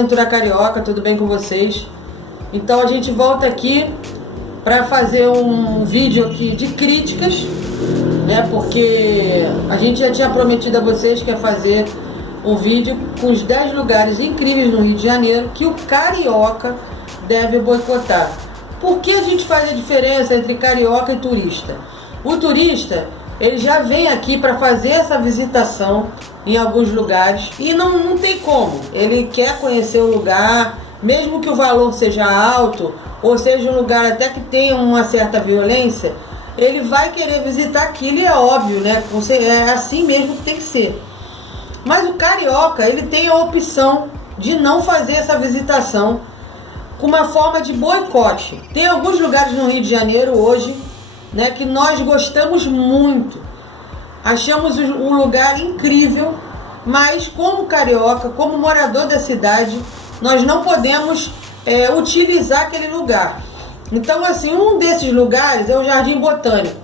Aventura Carioca, tudo bem com vocês? Então a gente volta aqui para fazer um vídeo aqui de críticas, né? Porque a gente já tinha prometido a vocês que ia fazer um vídeo com os 10 lugares incríveis no Rio de Janeiro que o carioca deve boicotar. Por que a gente faz a diferença entre carioca e turista? O turista, ele já vem aqui para fazer essa visitação em alguns lugares e não tem como. Ele quer conhecer o lugar, mesmo que o valor seja alto ou seja um lugar até que tenha uma certa violência, ele vai querer visitar aquilo e é óbvio, né? É assim mesmo que tem que ser. Mas o carioca, ele tem a opção de não fazer essa visitação com uma forma de boicote. Tem alguns lugares no Rio de Janeiro hoje, né, que nós gostamos muito. Achamos um lugar incrível, mas como carioca, como morador da cidade, nós não podemos utilizar aquele lugar. Então, assim, um desses lugares é o Jardim Botânico.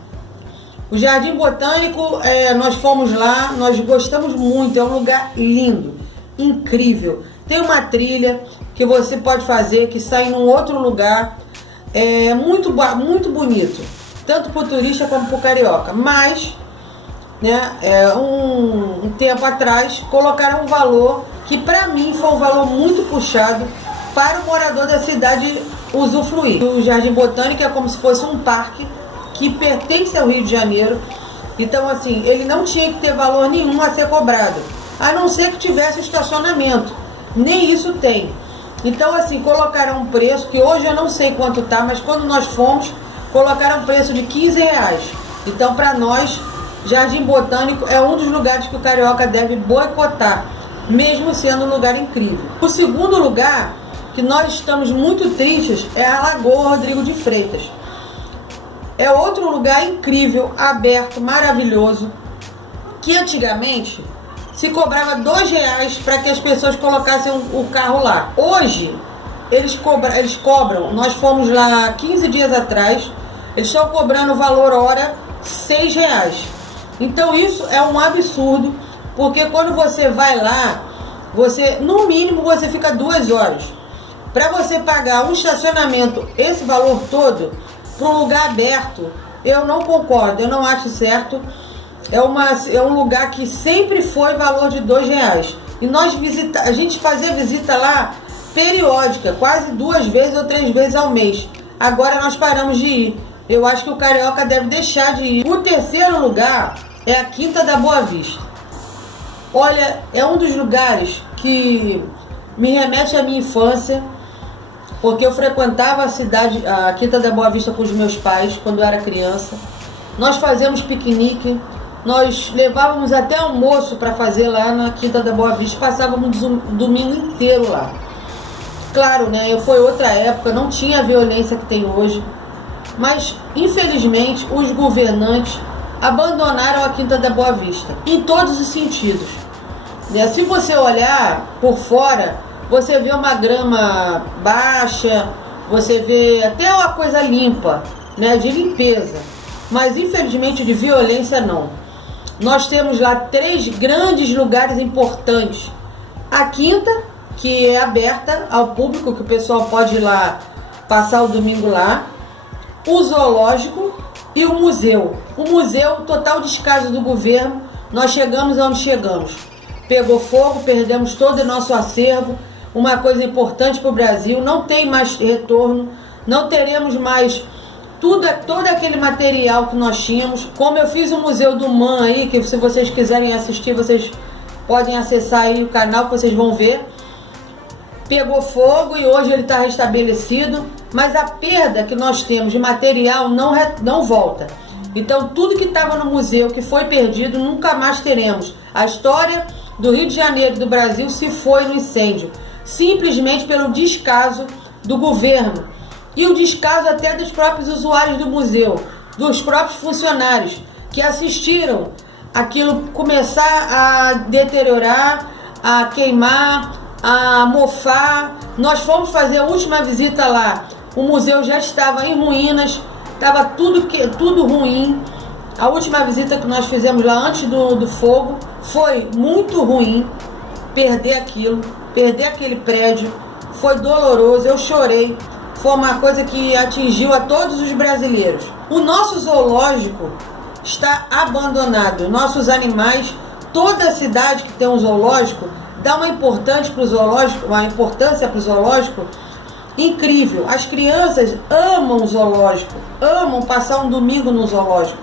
O Jardim Botânico, nós fomos lá, nós gostamos muito, é um lugar lindo, incrível. Tem uma trilha que você pode fazer, que sai em um outro lugar, muito bonito, tanto para o turista como para o carioca. Mas, né, um tempo atrás, colocaram um valor que para mim foi um valor muito puxado para o morador da cidade usufruir. O Jardim Botânico é como se fosse um parque que pertence ao Rio de Janeiro. Então, assim, ele não tinha que ter valor nenhum a ser cobrado, a não ser que tivesse estacionamento. Nem isso tem. Então, assim, colocaram um preço que hoje eu não sei quanto tá, mas quando nós fomos, colocaram um preço de R$15. Então, para nós, Jardim Botânico é um dos lugares que o carioca deve boicotar, mesmo sendo um lugar incrível. O segundo lugar, que nós estamos muito tristes, é a Lagoa Rodrigo de Freitas. É outro lugar incrível, aberto, maravilhoso, que antigamente se cobrava R$2 para que as pessoas colocassem o carro lá. Hoje, eles cobram, nós fomos lá 15 dias atrás, eles estão cobrando o valor hora R$6. Então isso é um absurdo, porque quando você vai lá, você, no mínimo, você fica 2 horas. Para você pagar um estacionamento, esse valor todo, para um lugar aberto, eu não concordo, eu não acho certo. É um lugar que sempre foi valor de R$2. E a gente fazia visita lá periódica, quase 2 vezes ou 3 vezes ao mês. Agora nós paramos de ir. Eu acho que o carioca deve deixar de ir. O terceiro lugar é a Quinta da Boa Vista. Olha, é um dos lugares que me remete à minha infância, porque eu frequentava a Quinta da Boa Vista com os meus pais quando eu era criança. Nós fazíamos piquenique, nós levávamos até almoço para fazer lá na Quinta da Boa Vista, passávamos um domingo inteiro lá. Claro, né, foi outra época, não tinha a violência que tem hoje, mas infelizmente os governantes abandonaram a Quinta da Boa Vista, em todos os sentidos. Se você olhar por fora, você vê uma grama baixa, você vê até uma coisa limpa, né, de limpeza, mas infelizmente de violência não. Nós temos lá 3 grandes lugares importantes. A Quinta, que é aberta ao público, que o pessoal pode ir lá passar o domingo lá. O zoológico e o museu. O museu, total descaso do governo. Nós chegamos onde chegamos. Pegou fogo, perdemos todo o nosso acervo. Uma coisa importante para o Brasil, não tem mais retorno, não teremos mais todo aquele material que nós tínhamos. Como eu fiz o Museu do MAN aí, que se vocês quiserem assistir, vocês podem acessar aí o canal que vocês vão ver. Pegou fogo e hoje ele está restabelecido, mas a perda que nós temos de material não volta. Então tudo que estava no museu, que foi perdido, nunca mais teremos. A história do Rio de Janeiro e do Brasil se foi no incêndio, simplesmente pelo descaso do governo e o descaso até dos próprios usuários do museu, dos próprios funcionários que assistiram aquilo começar a deteriorar, a queimar, a mofar. Nós fomos fazer a última visita lá, o museu já estava em ruínas, estava tudo ruim. A última visita que nós fizemos lá antes do fogo foi muito ruim, perder aquilo. perder aquele prédio foi doloroso, eu chorei. Foi uma coisa que atingiu a todos os brasileiros. O nosso zoológico está abandonado. Nossos animais, toda a cidade que tem um zoológico, dá uma importância para o zoológico incrível. As crianças amam o zoológico, amam passar um domingo no zoológico.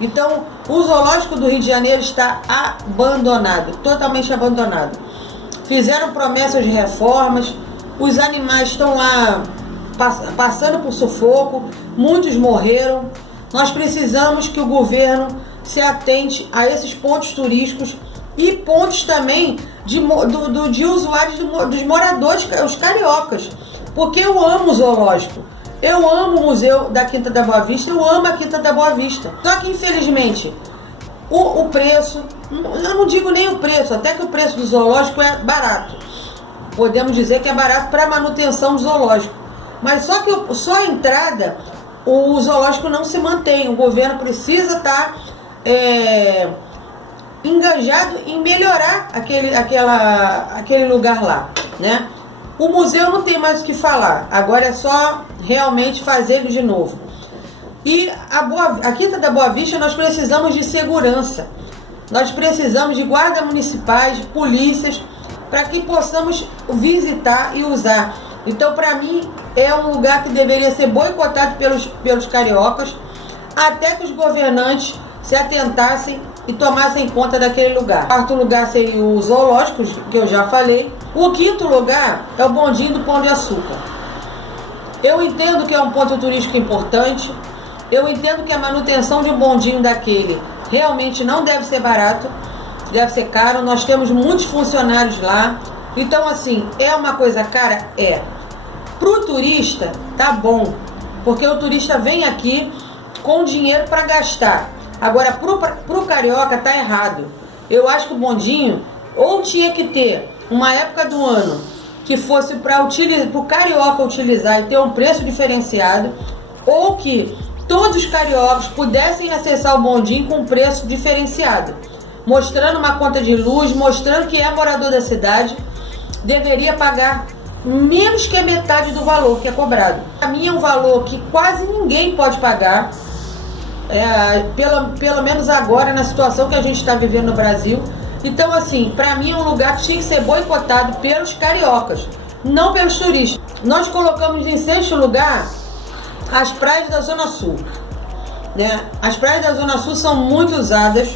Então, o zoológico do Rio de Janeiro está abandonado, totalmente abandonado. Fizeram promessas de reformas, os animais estão lá passando por sufoco, muitos morreram. Nós precisamos que o governo se atente a esses pontos turísticos e pontos também de usuários, dos moradores, os cariocas, porque eu amo o zoológico, eu amo o Museu da Quinta da Boa Vista, eu amo a Quinta da Boa Vista. Só que infelizmente o preço, eu não digo nem o preço, até que o preço do zoológico é barato, podemos dizer que é barato para a manutenção do zoológico. Mas só a entrada, o zoológico não se mantém. O governo precisa estar engajado em melhorar aquele lugar lá, né? O museu não tem mais o que falar. Agora é só realmente fazê-lo de novo. E a Quinta da Boa Vista, nós precisamos de segurança. Nós precisamos de guardas municipais, de polícias, para que possamos visitar e usar. Então, para mim, é um lugar que deveria ser boicotado pelos cariocas, até que os governantes se atentassem e tomassem conta daquele lugar. O quarto lugar seria o zoológico, que eu já falei. O quinto lugar é o bondinho do Pão de Açúcar. Eu entendo que é um ponto turístico importante, eu entendo que a manutenção de um bondinho daquele realmente não deve ser barato, deve ser caro. Nós temos muitos funcionários lá, então assim, é uma coisa cara? É. Pro turista, tá bom, porque o turista vem aqui com dinheiro para gastar. Agora, pro carioca tá errado. Eu acho que o bondinho ou tinha que ter uma época do ano que fosse para o carioca utilizar e ter um preço diferenciado, ou que todos os cariocas pudessem acessar o bondinho com preço diferenciado, mostrando uma conta de luz, mostrando que é morador da cidade, deveria pagar menos que a metade do valor que é cobrado. Para mim é um valor que quase ninguém pode pagar, pelo menos agora na situação que a gente está vivendo no Brasil. Então assim, para mim é um lugar que tinha que ser boicotado pelos cariocas, não pelos turistas. Nós colocamos em sexto lugar as praias da Zona Sul, né? As praias da Zona Sul são muito usadas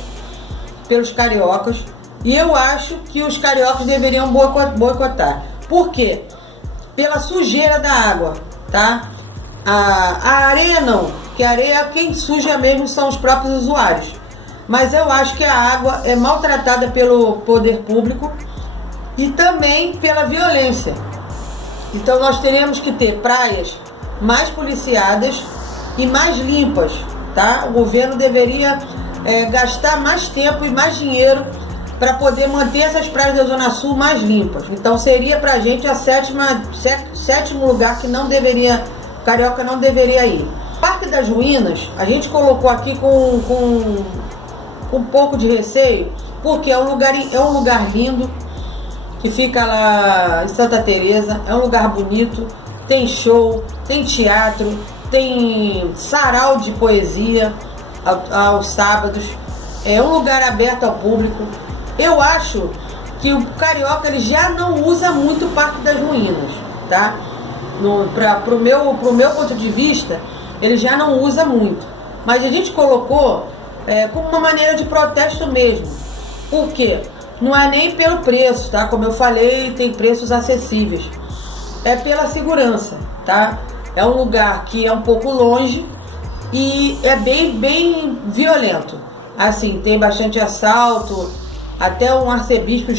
pelos cariocas e eu acho que os cariocas deveriam boicotar. Por quê? Pela sujeira da água, tá? A areia não, que a areia quem suja mesmo são os próprios usuários. Mas eu acho que a água é maltratada pelo poder público e também pela violência. Então nós teremos que ter praias mais policiadas e mais limpas, tá? O governo deveria gastar mais tempo e mais dinheiro para poder manter essas praias da Zona Sul mais limpas. Então seria pra gente sétimo lugar que não deveria, carioca não deveria ir. Parque das Ruínas, a gente colocou aqui com um pouco de receio, porque é um lugar lindo, que fica lá em Santa Teresa, é um lugar bonito, tem show, tem teatro, tem sarau de poesia aos sábados, é um lugar aberto ao público. Eu acho que o carioca ele já não usa muito o Parque das Ruínas, tá? Pro meu ponto de vista, ele já não usa muito. Mas a gente colocou como uma maneira de protesto mesmo. Por quê? Não é nem pelo preço, tá? Como eu falei, tem preços acessíveis. É pela segurança, tá? É um lugar que é um pouco longe e é bem violento. Assim, tem bastante assalto. Até um arcebispo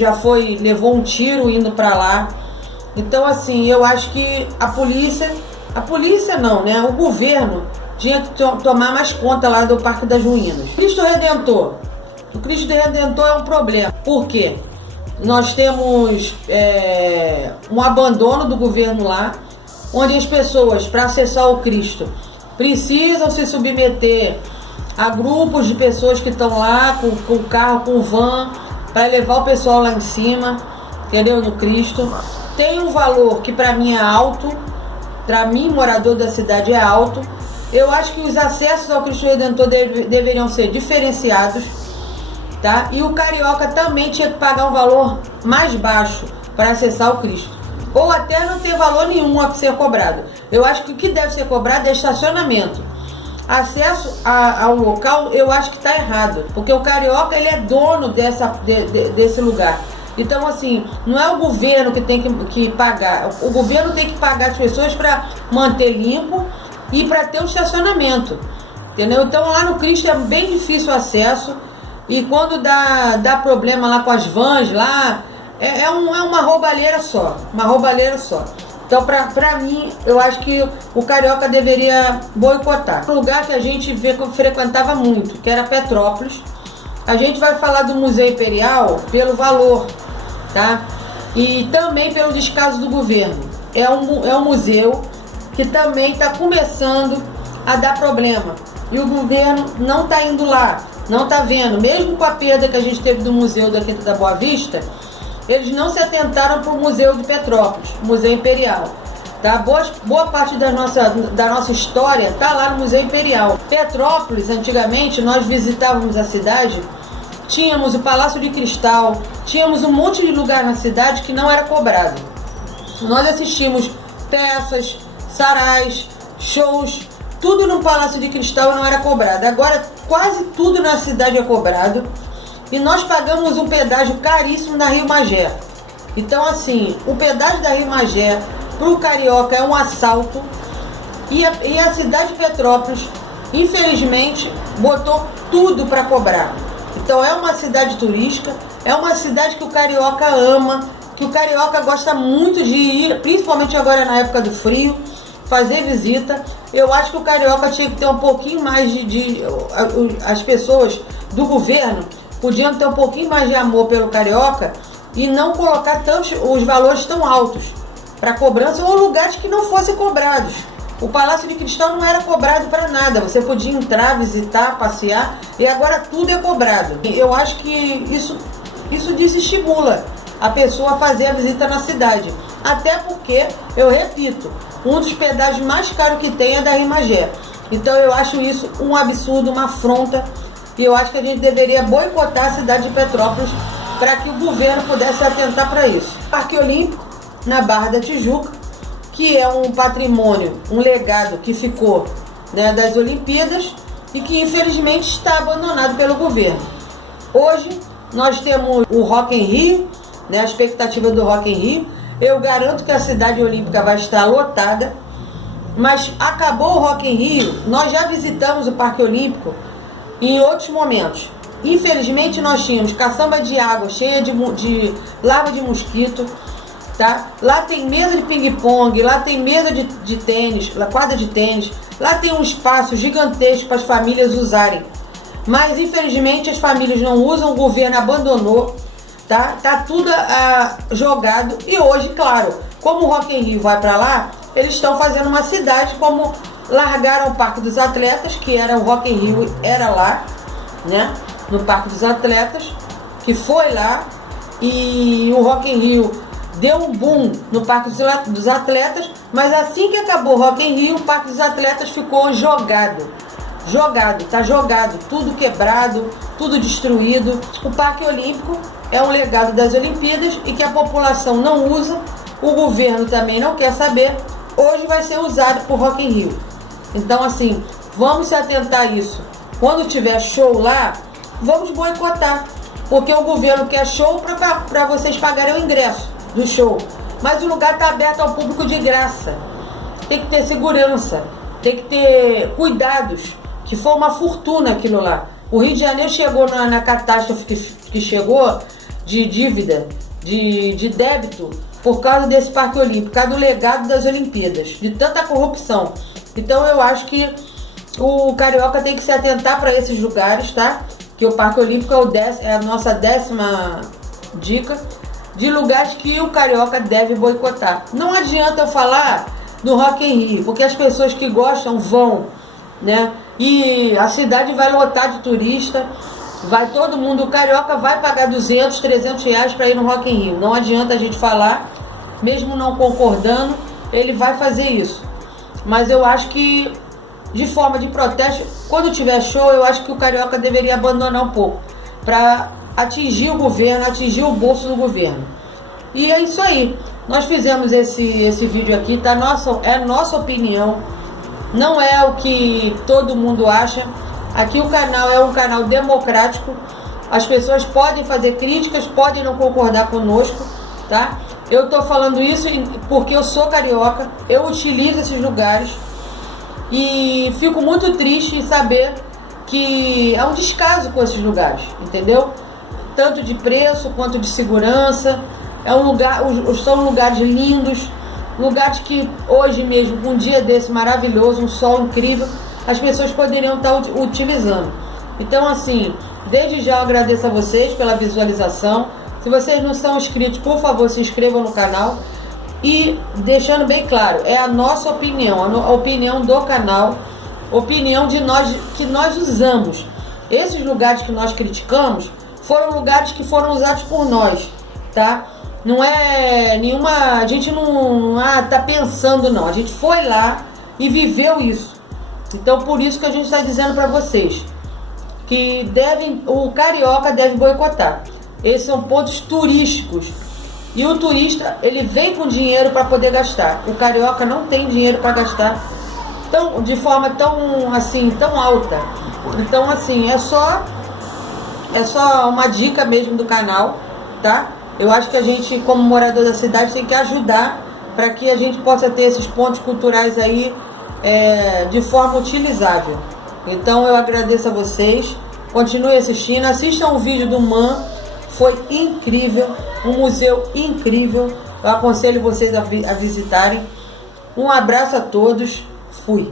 levou um tiro indo para lá. Então assim, eu acho que a polícia não, né? O governo tinha que tomar mais conta lá do Parque das Ruínas. Cristo Redentor. O Cristo Redentor é um problema. Por quê? Nós temos um abandono do governo lá, onde as pessoas, para acessar o Cristo, precisam se submeter a grupos de pessoas que estão lá com carro, com van, para levar o pessoal lá em cima. entendeu? No Cristo. Tem um valor que para mim é alto, para mim, morador da cidade, é alto. Eu acho que os acessos ao Cristo Redentor deveriam ser diferenciados, tá? E o carioca também tinha que pagar um valor mais baixo para acessar o Cristo. Ou até não ter valor nenhum a ser cobrado. Eu acho que o que deve ser cobrado é estacionamento. Acesso ao local, eu acho que está errado, porque o carioca, ele é dono desse lugar. Então, assim, não é o governo que tem que pagar. O governo tem que pagar as pessoas para manter limpo e para ter um estacionamento, entendeu? Então, lá no Cristo é bem difícil o acesso, e quando dá problema lá com as vans, lá, é uma roubalheira só, Então, pra mim, eu acho que o carioca deveria boicotar. Um lugar que a gente frequentava muito, que era Petrópolis. A gente vai falar do Museu Imperial pelo valor, tá? E também pelo descaso do governo. É um museu que também está começando a dar problema. E o governo não está indo lá, não está vendo. Mesmo com a perda que a gente teve do Museu da Quinta da Boa Vista, eles não se atentaram para o Museu de Petrópolis, Museu Imperial. Tá? Boa parte da nossa história está lá no Museu Imperial. Petrópolis, antigamente, nós visitávamos a cidade, tínhamos o Palácio de Cristal, tínhamos um monte de lugar na cidade que não era cobrado. Nós assistimos peças, sarais, shows, tudo no Palácio de Cristal não era cobrado. Agora, quase tudo na cidade é cobrado. E nós pagamos um pedágio caríssimo na Rio Magé. Então, assim, o pedágio da Rio Magé para o carioca é um assalto. E a cidade de Petrópolis, infelizmente, botou tudo para cobrar. Então, é uma cidade turística, é uma cidade que o carioca ama, que o carioca gosta muito de ir, principalmente agora na época do frio, fazer visita. Eu acho que o carioca tinha que ter um pouquinho mais as pessoas do governo podiam ter um pouquinho mais de amor pelo carioca e não colocar os valores tão altos para cobrança, ou lugares que não fossem cobrados. O Palácio de Cristal não era cobrado para nada, você podia entrar, visitar, passear, e agora tudo é cobrado. Eu acho que isso desestimula a pessoa a fazer a visita na cidade. Até porque, eu repito, um dos pedágios mais caros que tem é da Rio Magé. Então eu acho isso um absurdo, uma afronta. E eu acho que a gente deveria boicotar a cidade de Petrópolis para que o governo pudesse atentar para isso. Parque Olímpico, na Barra da Tijuca, que é um patrimônio, um legado que ficou, né, das Olimpíadas e que infelizmente está abandonado pelo governo. Hoje nós temos o Rock in Rio, né, a expectativa do Rock in Rio. Eu garanto que a cidade olímpica vai estar lotada, mas acabou o Rock in Rio, nós já visitamos o Parque Olímpico em outros momentos. Infelizmente nós tínhamos caçamba de água cheia de larva de mosquito, tá? Lá tem mesa de ping-pong, lá tem mesa de tênis, quadra de tênis, lá tem um espaço gigantesco para as famílias usarem. Mas infelizmente as famílias não usam, o governo abandonou, tá? Tá tudo jogado. E hoje, claro, como o Rock in Rio vai para lá, eles estão fazendo uma cidade, como largaram o Parque dos Atletas, que era o Rock in Rio, era lá, né? No Parque dos Atletas, que foi lá, e o Rock in Rio deu um boom no Parque dos Atletas, mas assim que acabou o Rock in Rio, o Parque dos Atletas ficou jogado, tá jogado, tudo quebrado, tudo destruído. O Parque Olímpico é um legado das Olimpíadas e que a população não usa, o governo também não quer saber. Hoje vai ser usado por Rock in Rio. Então, assim, vamos se atentar a isso. Quando tiver show lá, vamos boicotar, porque o governo quer show para vocês pagarem o ingresso do show, mas o lugar está aberto ao público de graça. Tem que ter segurança, tem que ter cuidados, que foi uma fortuna aquilo lá. O Rio de Janeiro chegou na catástrofe que chegou, de dívida, de débito, por causa desse Parque Olímpico, por causa do legado das Olimpíadas, de tanta corrupção. Então eu acho que o carioca tem que se atentar para esses lugares, tá? Que o Parque Olímpico é a nossa 10ª dica de lugares que o carioca deve boicotar. Não adianta eu falar do Rock in Rio, porque as pessoas que gostam vão, né? E a cidade vai lotar de turista. vai todo mundo, o carioca vai pagar 200, 300 reais para ir no Rock in Rio. Não adianta a gente falar, mesmo não concordando, ele vai fazer isso. Mas eu acho que, de forma de protesto, quando tiver show, eu acho que o carioca deveria abandonar um pouco, para atingir o governo, atingir o bolso do governo. E é isso aí. Nós fizemos esse vídeo aqui, tá? É a nossa opinião, não é o que todo mundo acha. Aqui o canal é um canal democrático, as pessoas podem fazer críticas, podem não concordar conosco, tá? Eu tô falando isso porque eu sou carioca, eu utilizo esses lugares e fico muito triste em saber que é um descaso com esses lugares, entendeu? Tanto de preço quanto de segurança. São lugares lindos, lugares que hoje mesmo, um dia desse maravilhoso, um sol incrível, as pessoas poderiam estar utilizando. Então, assim, desde já eu agradeço a vocês pela visualização. Se vocês não são inscritos, por favor, se inscrevam no canal. E deixando bem claro, é a nossa opinião, a opinião do canal, opinião de nós, que nós usamos. Esses lugares que nós criticamos foram lugares que foram usados por nós, tá? Não é nenhuma... A gente não tá pensando, não. A gente foi lá e viveu isso. Então, por isso que a gente está dizendo para vocês que o carioca deve boicotar. Esses são pontos turísticos. E o turista, ele vem com dinheiro para poder gastar. O carioca não tem dinheiro para gastar de forma tão alta. Então, assim, é só uma dica mesmo do canal, tá? Eu acho que a gente, como morador da cidade, tem que ajudar para que a gente possa ter esses pontos culturais aí de forma utilizável. Então eu agradeço a vocês, continue assistindo, assistam o vídeo do MAN, foi incrível, um museu incrível, eu aconselho vocês a visitarem. Um abraço a todos, fui!